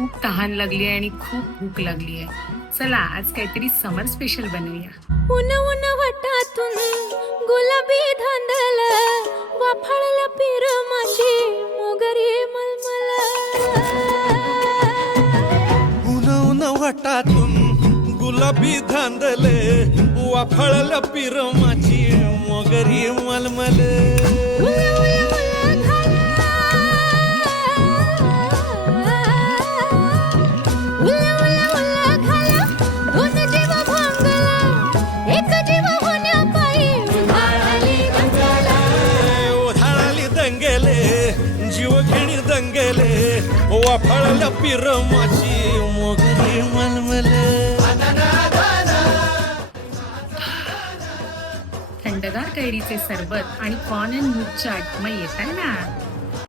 खूप तहान लागली आहे आणि खूप भूक लागली आहे. चला आज काहीतरी समर स्पेशल बनवूया. उन उन वटातून गुलाबी धांदल वाफाळल्या पिरमाची मोगरी मलमल. उन उन वटातून गुलाबी धांदले वाफळल्या पिरमाची मोगरी मलमल. उला उला उला घाला, दोन जीव भांगला, एक जीव होण्यापायी उधाळली गंगाला. उधाळली दंगेले जीव घेणी दंगेले वाफळल्या पिरमाची मोगरी मलमल. थंडगार कैरीचे सरबत आणि कॉर्न अँड मूग चाट मग येत आहे ना.